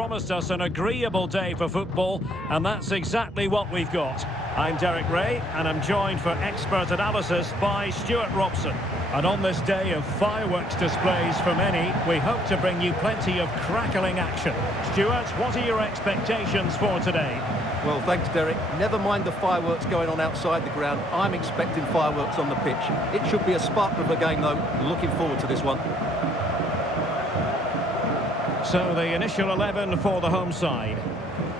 promised us an agreeable day for football, and that's exactly what we've got. I'm Derek Ray, and I'm joined for expert analysis by Stuart Robson. And on this day of fireworks displays for many, we hope to bring you plenty of crackling action. Stuart, what are your expectations for today? Well, thanks, Derek. Never mind the fireworks going on outside the ground. I'm expecting fireworks on the pitch. It should be a sparkle of a game, though. Looking forward to this one. So, the initial 11 for the home side.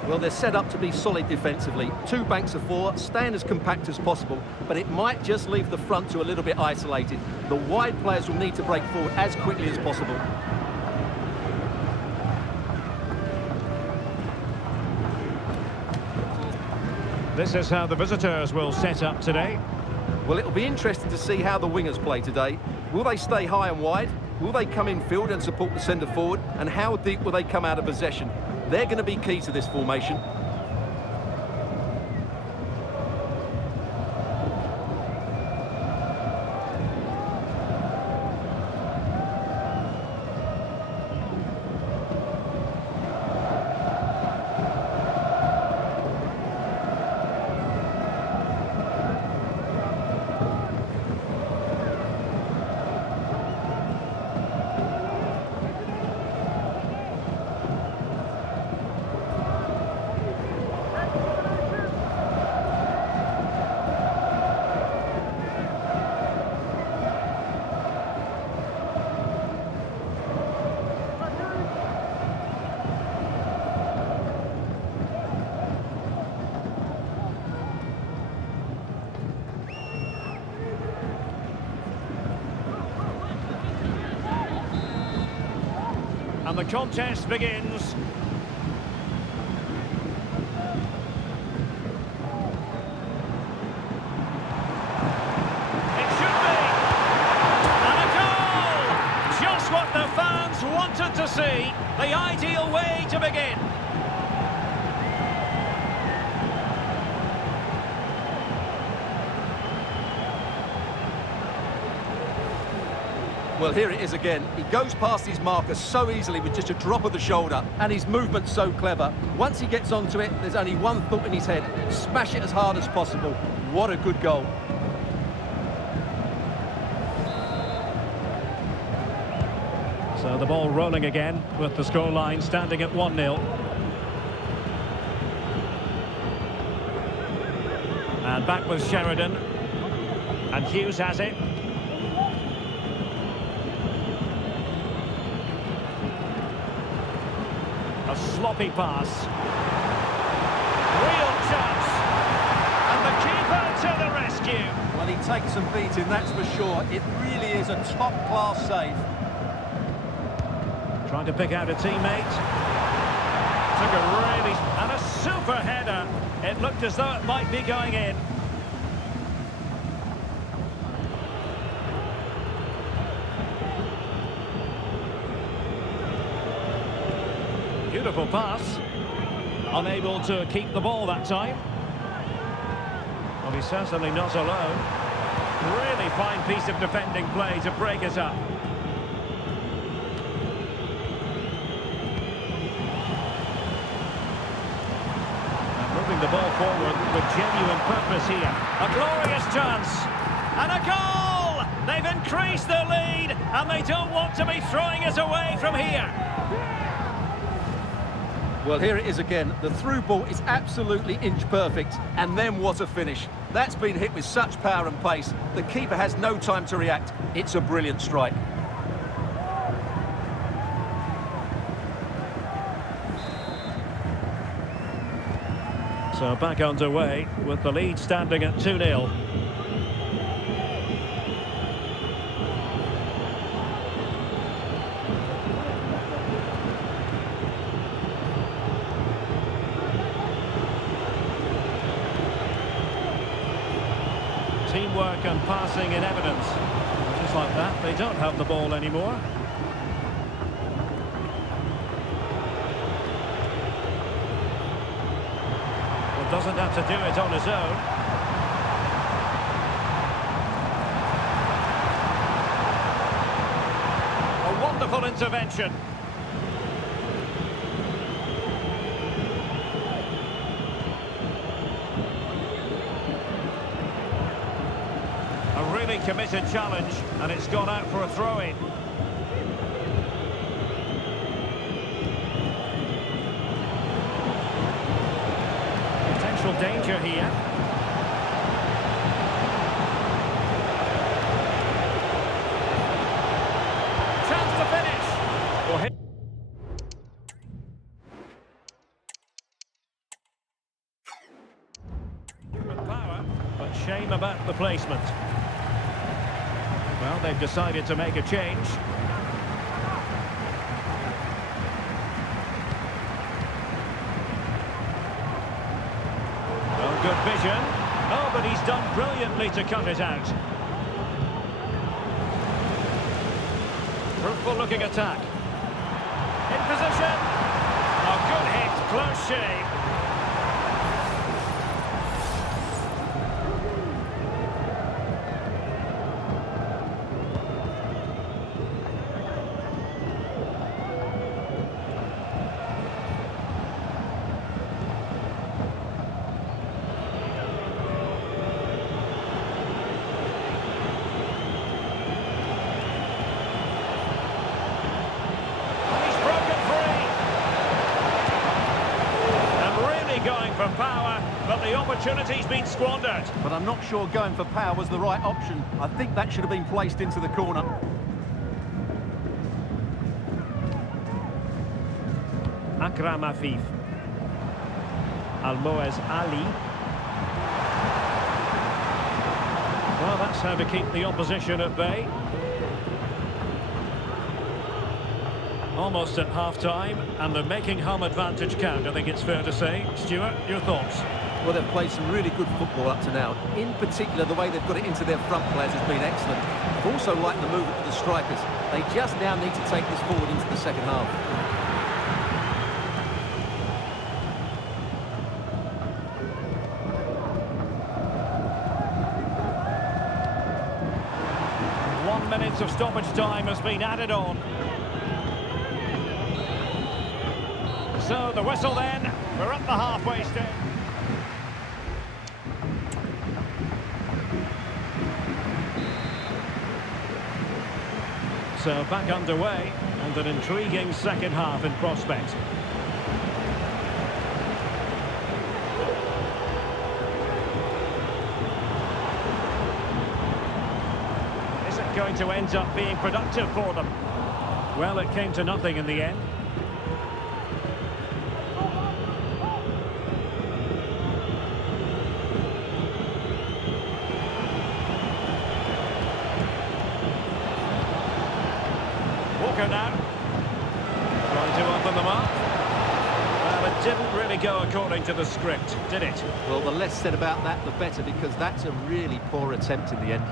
Well, they're set up to be solid defensively. Two banks of four, staying as compact as possible, but it might just leave the front two a little bit isolated. The wide players will need to break forward as quickly as possible. This is how the visitors will set up today. Well, it'll be interesting to see how the wingers play today. Will they stay high and wide? Will they come in field and support the centre forward? And how deep will they come out of possession? They're going to be key to this formation. And the contest begins. It should be. And a goal! Just what the fans wanted to see. The ideal way to begin. Well, here it is again. He goes past his marker so easily with just a drop of the shoulder, and his movement's so clever. Once he gets onto it, there's only one thought in his head: smash it as hard as possible. What a good goal. So the ball rolling again, with the scoreline standing at 1-0. And back with Sheridan. And Hughes has it. A sloppy pass. Real chance. And the keeper to the rescue. Well, he takes some beating, that's for sure. It really is a top-class save. Trying to pick out a teammate. Took a really... and a super header. It looked as though it might be going in. Beautiful pass. Unable to keep the ball that time. Well, he's certainly not alone. Really fine piece of defending play to break it up. And moving the ball forward with genuine purpose here. A glorious chance. And a goal! They've increased their lead, and they don't want to be throwing it away from here. Well, here it is again. The through ball is absolutely inch perfect. And then what a finish. That's been hit with such power and pace. The keeper has no time to react. It's a brilliant strike. So back underway with the lead standing at 2-0. Teamwork and passing in evidence. Just like that, they don't have the ball anymore. Well, doesn't have to do it on his own. A wonderful intervention. really committed challenge, and it's gone out for a throw-in. Potential danger here. Chance to finish. Well, power, but shame about the placement. Well, they've decided to make a change. Well, good vision. Oh, but he's done brilliantly to cut it out. Fruitful looking attack. In position. A good hit, close shave. Going for power, but the opportunity's been squandered. But I'm not sure going for power was the right option. I think that should have been placed into the corner. Akram Afif. Almoez Ali. Well, that's how to keep the opposition at bay. Almost at half-time, and they're making home advantage count, I think it's fair to say. Stuart, your thoughts? Well, they've played some really good football up to now. In particular, the way they've got it into their front players has been excellent. I've also liked the movement of the strikers. They just now need to take this forward into the second half. One minute of stoppage time has been added on. So the whistle then, we're at the halfway stage. So back underway, and an intriguing second half in prospect. Is it going to end up being productive for them? Well, it came to nothing in the end. Now, trying to open them up. Well, it didn't really go according to the script, did it? Well, the less said about that, the better, because that's a really poor attempt in the end.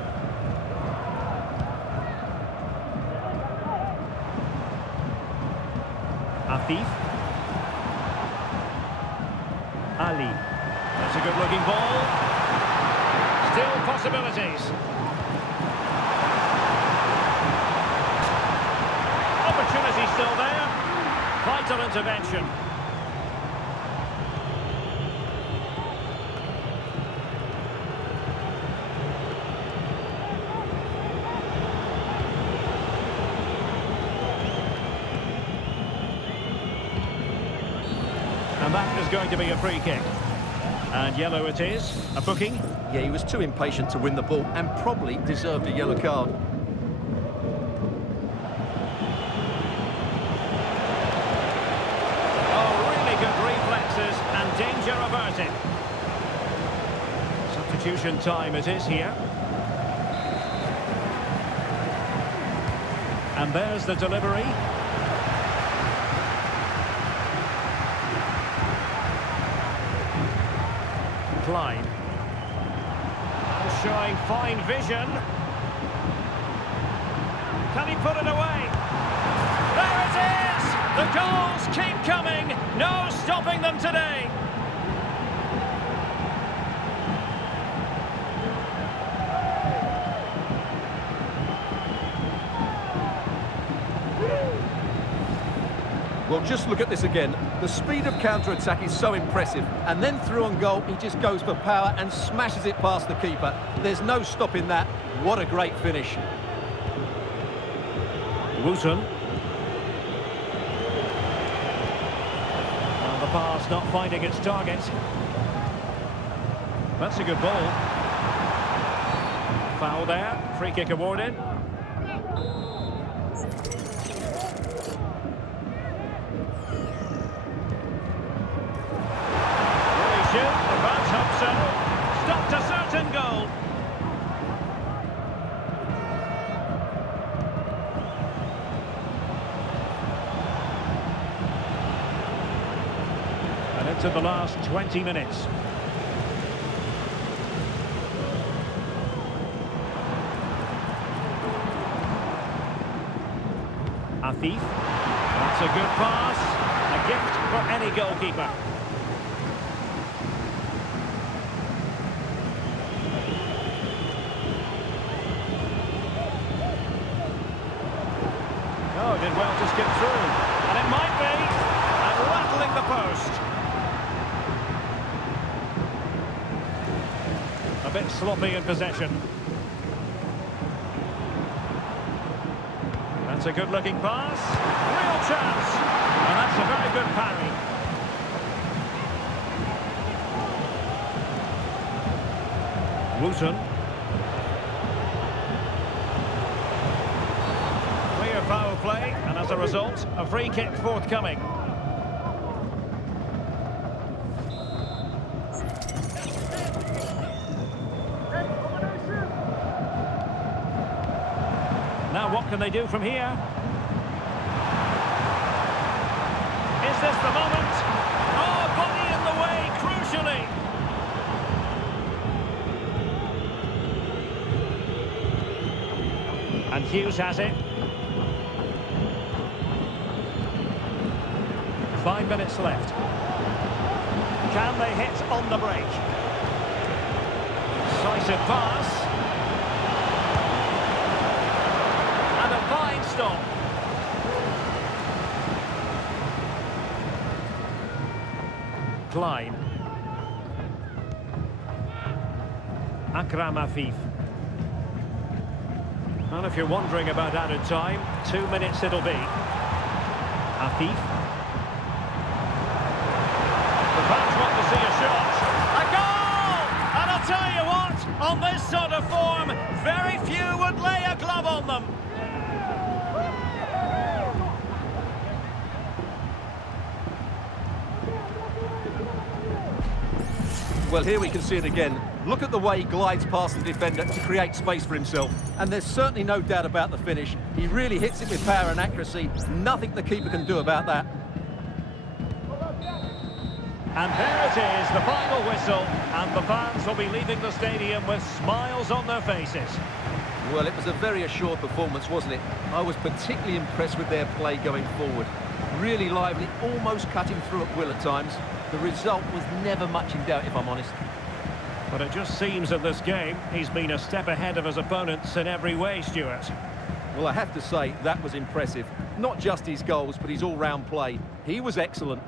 Afif. Ali. That's a good-looking ball. Still possibilities. Opportunity still there. Vital intervention. And that is going to be a free kick. And yellow it is. A booking. Yeah, he was too impatient to win the ball and probably deserved a yellow card. And danger averted. Substitution time it is here. And there's the delivery. Klein. And showing fine vision. Can he put it away? There it is! The goals keep coming. No stopping them today. Well, Well, just look at this again. The speed of counter-attack is so impressive. And then through on goal, he just goes for power and smashes it past the keeper. There's no stopping that. What a great finish. Wooten. And the pass not finding its target. That's a good ball. Foul there. Free kick awarded. Advance Hobson. Stopped a certain goal. And into the last 20 minutes. Afif. That's a good pass. A gift for any goalkeeper. Oh, did well to skip through. And it might be. And rattling the post. A bit sloppy in possession. That's a good-looking pass. Real chance. And that's a very good parry. Wooten. Clear foul play, and as a result, a free kick forthcoming. Now what can they do from here? Is this the moment? Oh, body in the way, crucially. And Hughes has it. 5 minutes left. Can they hit on the break? Decisive pass. And a fine stop. Klein. Akram Afif. And if you're wondering about added time, 2 minutes it'll be. Afif. The fans want to see a shot. A goal! And I'll tell you what, on this sort of form, very few would lay a glove on them. Well, here we can see it again. Look at the way he glides past the defender to create space for himself. And there's certainly no doubt about the finish. He really hits it with power and accuracy. Nothing the keeper can do about that. And there it is, the final whistle. And the fans will be leaving the stadium with smiles on their faces. Well, it was a very assured performance, wasn't it? I was particularly impressed with their play going forward. Really lively, almost cutting through at will at times. The result was never much in doubt, if I'm honest. But it just seems in this game, he's been a step ahead of his opponents in every way, Stuart. Well, I have to say, that was impressive. Not just his goals, but his all-round play. He was excellent.